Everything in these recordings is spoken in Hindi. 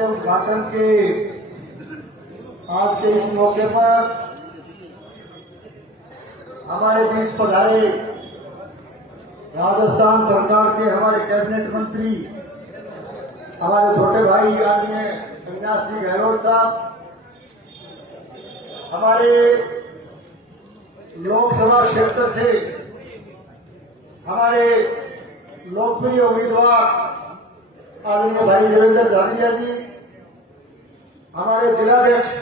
उद्घाटन के आज के इस मौके पर हमारे बीच पधारे राजस्थान सरकार के हमारे कैबिनेट मंत्री हमारे छोटे भाई आदरणीय अविनाश जी गहलोत साहब, हमारे लोकसभा क्षेत्र से हमारे लोकप्रिय उम्मीदवार आदरणीय भाई देवेंद्र झाड़िया जी, हमारे जिलाध्यक्ष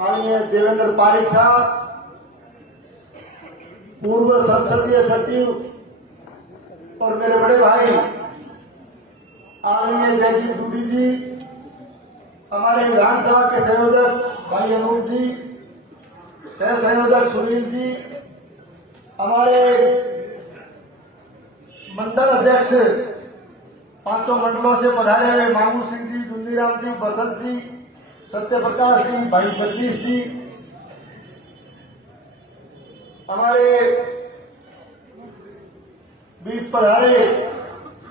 आदरणीय देवेंद्र पारिक साहब, पूर्व संसदीय सचिव और मेरे बड़े भाई आदरणीय जयदीप डूडी जी, हमारे विधानसभा के संयोजक भाई अनूप जी, सह संयोजक सुनील जी, हमारे मंडल अध्यक्ष पांचों मंडलों से पधारे हुए मामू सिंह जी, दुंदीराम जी, बसंत जी, सत्य प्रकाश जी, भाई जगदीश जी, हमारे बीच पधारे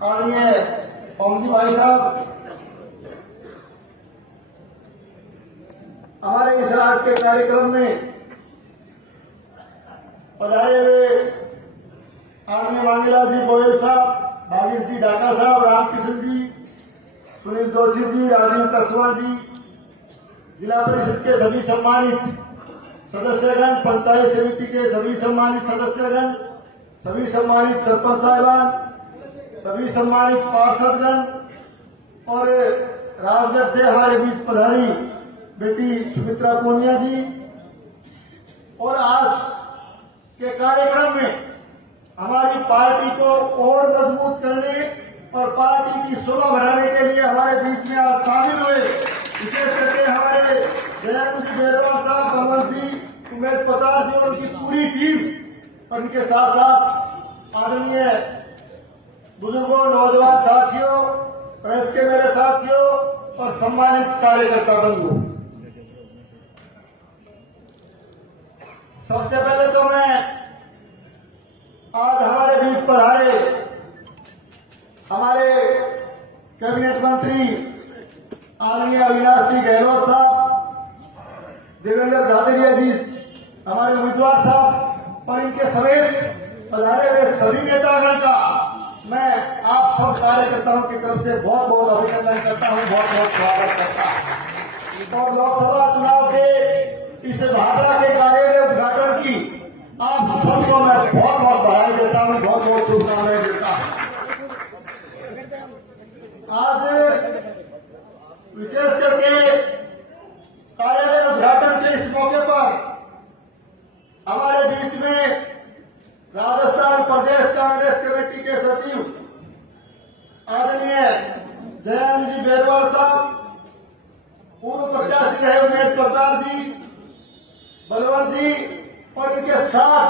आदरणीय ओम जी भाई साहब, हमारे इस आज के कार्यक्रम में पधारे हुए आदरणीय मांगीलाल जी गोयल साहब, भागीर जी ढाका साहब, रामकृष्ण जी, सुनील जोशी जी, राजीव कसवा जी, जिला परिषद के सभी सम्मानित सदस्यगण, पंचायत समिति के सभी सम्मानित सदस्यगण, सभी सम्मानित सरपंच साहिबान, सभी सम्मानित पार्षदगण और राजगढ़ से हमारे बीच पधारी बेटी सुमित्रा पूनिया जी। और आज के कार्यक्रम में हमारी पार्टी को और मजबूत करने और पार्टी की शोभा बढ़ाने के लिए हमारे बीच में आज शामिल हुए विशेष करके हमारे जयंत जी बेरवाल साहब, कमल जी, उमेश पतार जी और उनकी पूरी टीम और उनके साथ साथ आदरणीय बुजुर्गों, नौजवान साथियों, प्रेस के मेरे साथियों और सम्मानित कार्यकर्ता बंधु, सबसे पहले तो मैं आज हमारे बीच पधारे हमारे कैबिनेट मंत्री आदरणीय अविनाश जी गहलोत साहब, देवेंद्र झाड़िया जी, हमारे उम्मीदवार साहब और इनके समेत पधारे हुए सभी नेतागण का मैं आप सब कार्यकर्ताओं की तरफ से बहुत बहुत अभिनंदन करता हूं, बहुत बहुत स्वागत करता हूं। और लोकसभा चुनाव के इस भागरा के कार्यालय उद्घाटन की आप सबको मैं बहुत बहुत बधाई देता हूं, बहुत बहुत शुभकामनाएं देता हूं। आज विशेष करके कार्यालय उद्घाटन के इस मौके पर हमारे बीच में राजस्थान प्रदेश कांग्रेस कमेटी के सचिव आदरणीय जयंत जी बेरवाल साहब, पूर्व प्रत्याशी रहे उमेश पतार जी, बलवंत जी और इनके साथ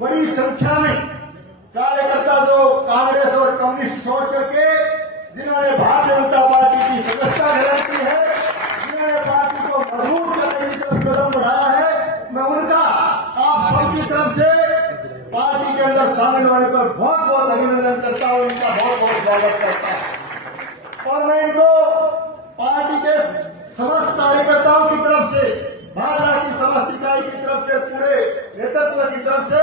बड़ी संख्या में कार्यकर्ता जो कांग्रेस और कम्युनिस्ट छोड़ करके जिन्होंने भारतीय जनता पार्टी की सदस्यता ग्रहण की है, जिन्होंने पार्टी को मजबूत करने की तरफ कदम बढ़ाया है, मैं उनका आप सबकी तरफ से पार्टी के अंदर शामिल होने पर बहुत बहुत अभिनंदन करता हूं, इनका बहुत बहुत स्वागत करता हूं। और मैं इनको पार्टी के समस्त कार्यकर्ताओं की तरफ से, भाजपा की समस्त इकाई की तरफ से, पूरे नेतृत्व की तरफ से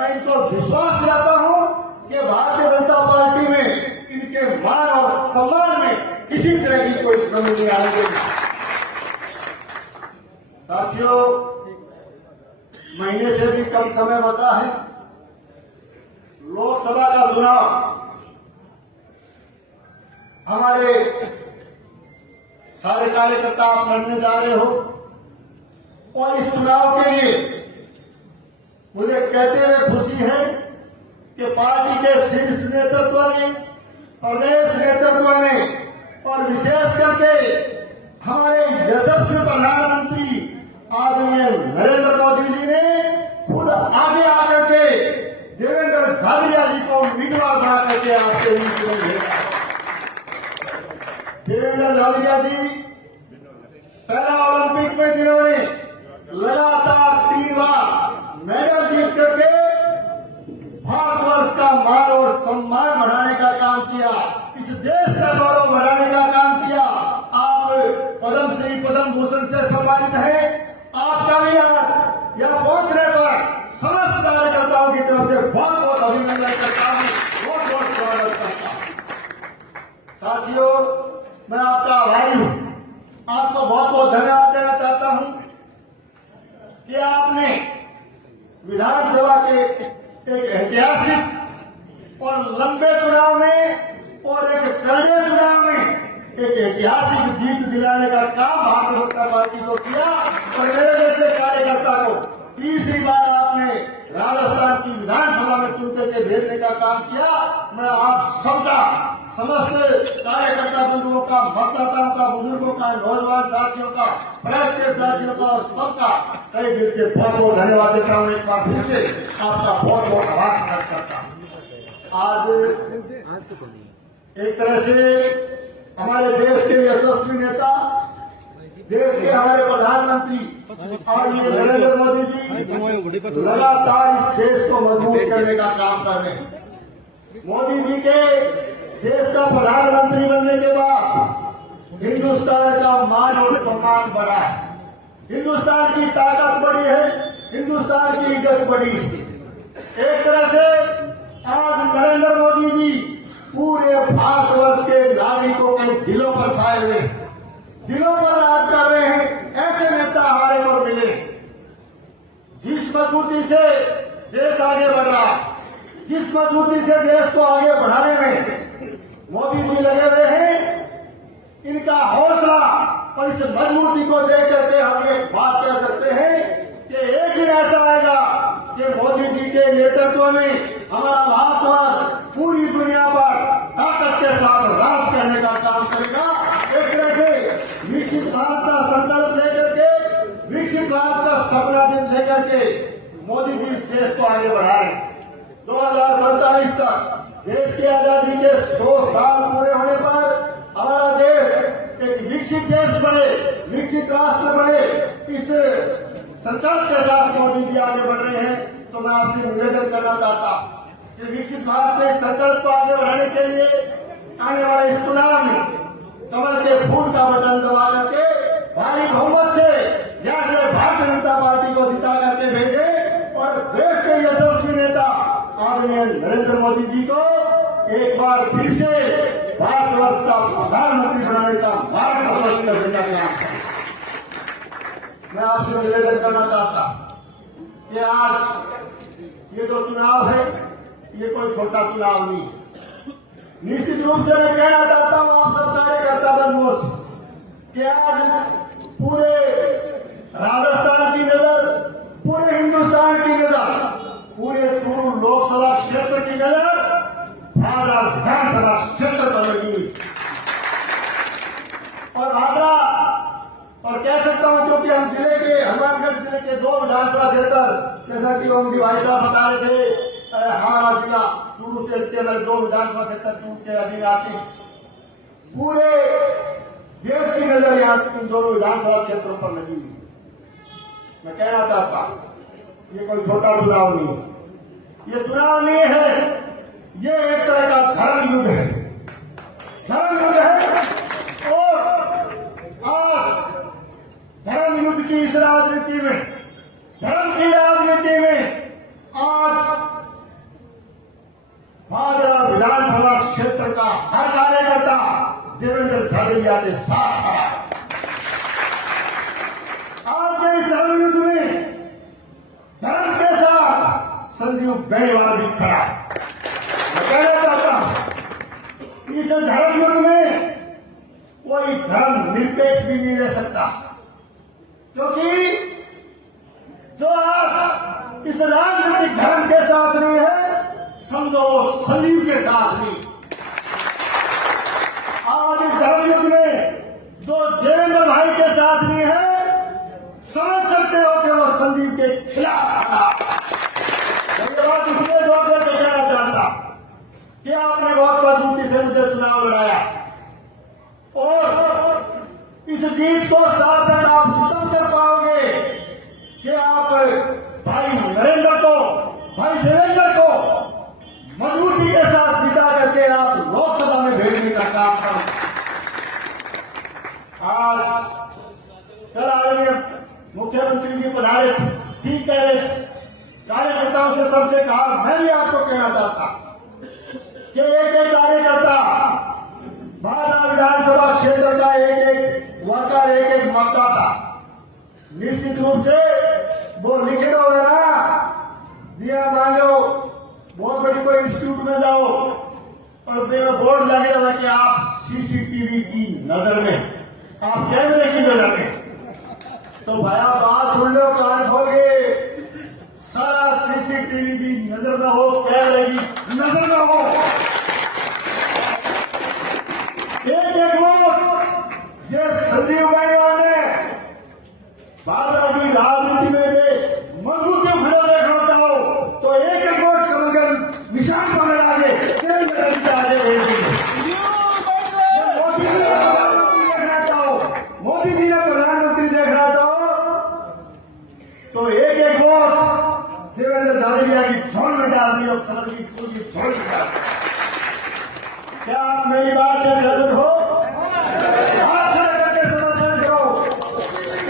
मैं इनको विश्वास दिलाता हूं कि भारतीय जनता पार्टी में इनके मान और सम्मान में किसी तरह की कोई कमी नहीं आने देगी। साथियों, महीने से भी कम समय बचा है, लोकसभा का चुनाव हमारे सारे कार्यकर्ता आप लड़ने जा रहे हो और इस चुनाव के लिए मुझे कहते हुए खुशी है कि पार्टी के शीर्ष नेतृत्व ने, प्रदेश नेतृत्व ने और विशेष करके हमारे यशस्वी प्रधानमंत्री आदरणीय नरेंद्र मोदी जी ने खुद आगे आकर के देवेंद्र झाझड़िया जी को उम्मीदवार बना करके आपसे देवेंद्र झाझड़िया जी पहला ओलंपिक में जिन्होंने लगातार 3 बार मेडल जीत करके भारतवर्ष का मान और सम्मान बढ़ाने का काम किया, इस देश का गौरव बढ़ाने का काम किया। आप पद्मश्री पद्म भूषण से सम्मानित हैं। आपका भी आज यह पहुंचने पर समस्त कार्यकर्ताओं की तरफ से बहुत बहुत अभिनंदन करता हूं, बहुत बहुत स्वागत करता हूं। साथियों, मैं आपका आभारी हूं, आपको बहुत बहुत धन्यवाद देना चाहता हूं कि आपने विधानसभा के एक ऐतिहासिक और लंबे चुनाव में और एक कड़े चुनाव में एक ऐतिहासिक जीत दिलाने का काम भारतीय जनता पार्टी को किया और मेरे जैसे कार्यकर्ता को तीसरी बार आपने राजस्थान की विधानसभा में चुन करके भेजने का काम किया। मैं आप सबका, समस्त कार्यकर्ता बंधुओं का, मतदाताओं का, बुजुर्गों का, नौजवान साथियों का, प्रेस के साथियों का और सबका कई दिल से बहुत बहुत धन्यवाद देता हूँ। एक बार फिर से आपका बहुत बहुत आभार व्यक्त करता हूँ। आज एक तरह से हमारे देश के यशस्वी नेता, देश के हमारे प्रधानमंत्री आदरणीय नरेंद्र मोदी जी लगातार इस देश को मजबूत करने का काम कर रहे हैं। मोदी जी के देश का प्रधानमंत्री बनने के बाद हिंदुस्तान का मान और सम्मान बढ़ा है, हिंदुस्तान की ताकत बढ़ी है, हिंदुस्तान की इज्जत बढ़ी है। एक तरह से आज नरेंद्र मोदी जी पूरे भारतवर्ष के नागरिकों के दिलों पर छाए हुए, दिलों पर राज कर रहे हैं। ऐसे नेता हमारे को मिले। जिस मजबूती से देश आगे बढ़ रहा, जिस मजबूती से देश को आगे बढ़ाने में मोदी जी लगे हुए हैं, इनका हौसला और इस मजबूती को देख करके हम एक बात कह सकते हैं कि एक दिन ऐसा आएगा कि मोदी जी के नेतृत्व में हमारा भारतवर्ष पूरी दुनिया पर ताकत के साथ राज करने का काम करेगा। एक तरह से विकसित भारत का संकल्प लेकर के, विकसित भारत का सपना दिन लेकर के मोदी जी इस देश को आगे बढ़ा रहे हैं। 2047 तक देश की आजादी के 100 साल पूरे होने पर हमारा देश एक विकसित देश बने, विकसित राष्ट्र बने, इस संकल्प के साथ मोदी जी आगे बढ़ रहे हैं। तो मैं आपसे निवेदन करना चाहता हूं कि विकसित भारत में संकल्प को आगे बढ़ाने के लिए आने वाले इस चुनाव में कमल के फूल का बटन दबा करके भारी बहुमत से यहाँ से भारतीय जनता पार्टी को जिता करके भेजे और देश के यशस्वी नेता आदरणीय नरेंद्र मोदी जी को एक बार फिर से भारतवर्ष का प्रधानमंत्री बनाने का मार्ग प्रशस्त करने का काम करें। मैं आपसे निवेदन करना चाहता कि आज ये जो चुनाव है, ये कोई छोटा चुनाव नहीं है। निश्चित रूप से मैं कहना चाहता हूं आप सब कार्यकर्ता बंधुओं से कि आज पूरे राजस्थान की नजर, पूरे हिंदुस्तान की नजर, पूरे चूरू लोकसभा क्षेत्र की नजर भादरा विधानसभा क्षेत्र पर लगी और भादरा, और कह सकता हूं क्योंकि हम जिले के, हनुमानगढ़ जिले के 2 विधानसभा क्षेत्र, जैसा कि ओम जी भाई साहब बता रहे थे, हमारा जिला चूरू से के मेरे 2 विधानसभा क्षेत्र चूरू के अधीन आते हैं। पूरे देश की नजर यहाँ इन दोनों विधानसभा क्षेत्रों पर लगी हुई। मैं कहना चाहता हूं ये कोई छोटा चुनाव नहीं है, ये चुनाव नहीं है, ये एक तरह का धर्म युद्ध है, धर्म युद्ध है। और आज धर्म युद्ध की इस राजनीति में, धर्म की राजनीति में आज भादरा विधानसभा क्षेत्र का हर कार्यकर्ता देवेंद्र झाझड़िया के साथ खड़ा है। आज के इस धर्म युद्ध में धर्म के साथ संजीव बेनीवाल भी खड़ा है। मैं कहना चाहता हूं इस धर्म युद्ध में कोई धर्म निरपेक्ष भी नहीं रह सकता, क्योंकि जो आज इस राजनीतिक धर्म के साथ नहीं है, समझो सलीम के साथ नहीं। आज इस धर्म युद्ध में जो देवेंद्र भाई के साथ नहीं है, समझ सकते हो कि वो संदीप के खिलाफ खड़ा। धन्यवाद। इसलिए जोर देकर कहना मुख्यमंत्री जी पधारे थे, ठीक कह रहे थे। कार्यकर्ताओं से सबसे कहा, मैं भी आपको कहना चाहता कि एक एक कार्यकर्ता भाजपा विधानसभा क्षेत्र का एक एक वर्कर, एक एक मतदाता निश्चित रूप से वो लिखित हो गया ना जी। आप मान लो बहुत बड़ी कोई इंस्टीट्यूट में जाओ और बोर्ड लगे हुआ कि आप सीसीटीवी की नजर में, आप कैमरे की नजर में, तो भाया बात सुन लो, कान खोल के, सारा सीसीटीवी की नजर में हो, कैमरे की नजर में हो, एक एक वोट ये संजीव भाई ने भारत की राजनीति में मजबूती खड़ा देखना चाहो तो एक एक वोट कमल निशान पर आगे मोदी जी देखना चाहो, मोदी जी ने प्रधानमंत्री देखना चाहो तो एक एक वोट देवेंद्र झाड़िया की झोल में डाल दी और कमल की फूल की झोल में डाल दी। क्या आप मेरी बात से सहमत हो? हाथ खड़े करके समर्थन करो।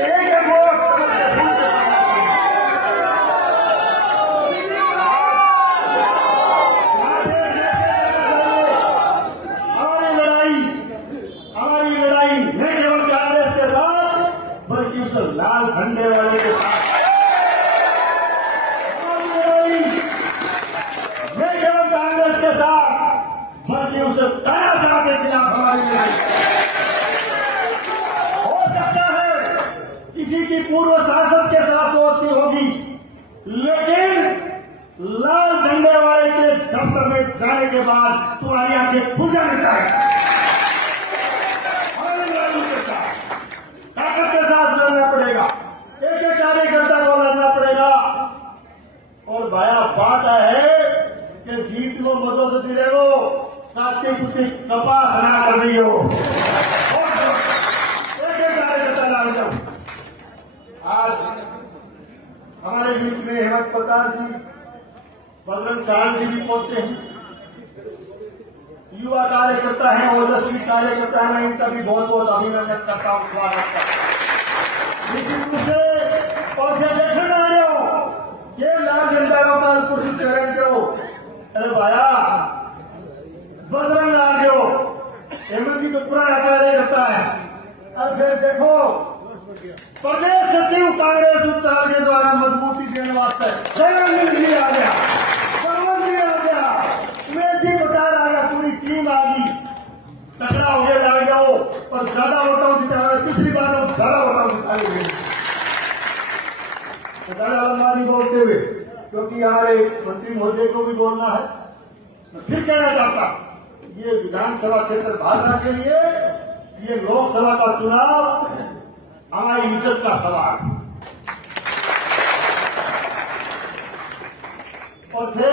एक एक वोट हमारी लड़ाई न केवल कांग्रेस के साथ बल्कि उस लाल झंडे वाले के साथ, न केवल कांग्रेस के साथ बल्कि उस तानाशाह के खिलाफ हमारी लड़ाई। हो सकता है किसी की पूर्व सांसद के साथ दोस्ती होगी, लेकिन लाल झंडे वाले के दफ्तर में जाने के बाद तुम्हारी आंखें खुल जानी चाहिए। ताकत के साथ लड़ना पड़ेगा, एक एक कार्यकर्ता को लड़ना पड़ेगा। और भाया बात है कि जीत को मदद दिले वो काटी कुटी कपास ना कर दी हो, एक एक कार्यकर्ता लड़ जाओ। आज हमारे बीच में हेमंत प्रकाश जी, बलवंत साहब जी भी पहुंचे हैं, युवा कार्यकर्ता हैं, ओजस्वी कार्यकर्ता हैं, इनका भी बहुत बहुत अभिनंदन करता हूं, स्वागत करता हूं। निश्चित रूप से और देखना आ रहे हो ये लाल झंडा का पास कुछ चैलेंज करो। अरे भाया बजरंग आ गयो, हेमंत जी तो पुराना कार्यकर्ता है। अब फिर देखो प्रदेश सचिव कांग्रेस उपचार के द्वारा मजबूती देने वास्ते जयनंदन जी आ गया, बलवंत जी आ गया, उमेश जी प्रचार आ गया, पूरी टीम आ गई, तगड़ा हो गया लड़ जाओ और ज्यादा वोटों जिता, पिछली बार ज्यादा वोटों जिताएंगे। ज्यादा लंबा नहीं बोलते हुए, क्योंकि हमारे मंत्री महोदय को भी बोलना है, मैं फिर कहना चाहता ये विधानसभा क्षेत्र भाजपा के लिए, ये लोकसभा का चुनाव हमारी इज्जत का सवाल। और थे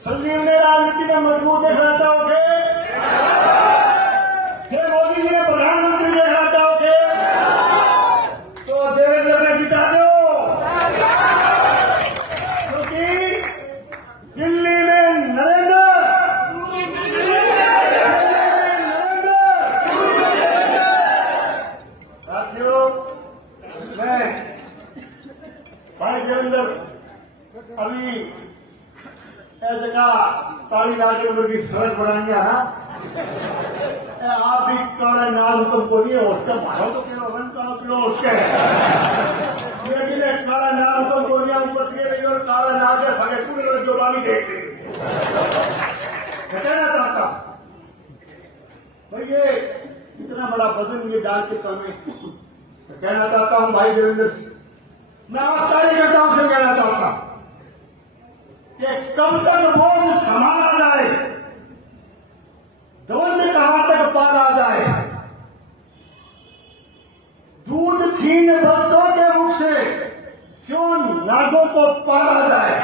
संजीव ने राजनीति में मजबूत देखना चाहोगे, थे मोदी जी ने प्रधानमंत्री देखना चाहोगे तो देवेंद्र ने जिता दो, क्योंकि दिल्ली में नरेंद्र, साथियों मैं भाई देवेंद्र अभी जगह ताली लाके उनकी सड़क बनानी है ना, आप भी कड़ा नाम हुक्म को नहीं है उसका मारो तो क्या उसके, लेकिन काला नाम हुक्म को नहीं बच गए और काला ना के सगे पूरे जो बानी देख कहना चाहता भाई ये इतना बड़ा वजन ये डाल के समय कहना चाहता हूं भाई देवेंद्र, मैं आप कार्यकर्ताओं से कहना चाहता हूं कि कब तक बोझ संभाला जाए, द्वंद्व कहां तक पाला जाए, दूध छीन बच्चों के मुख से क्यों नागों को पाला जाए।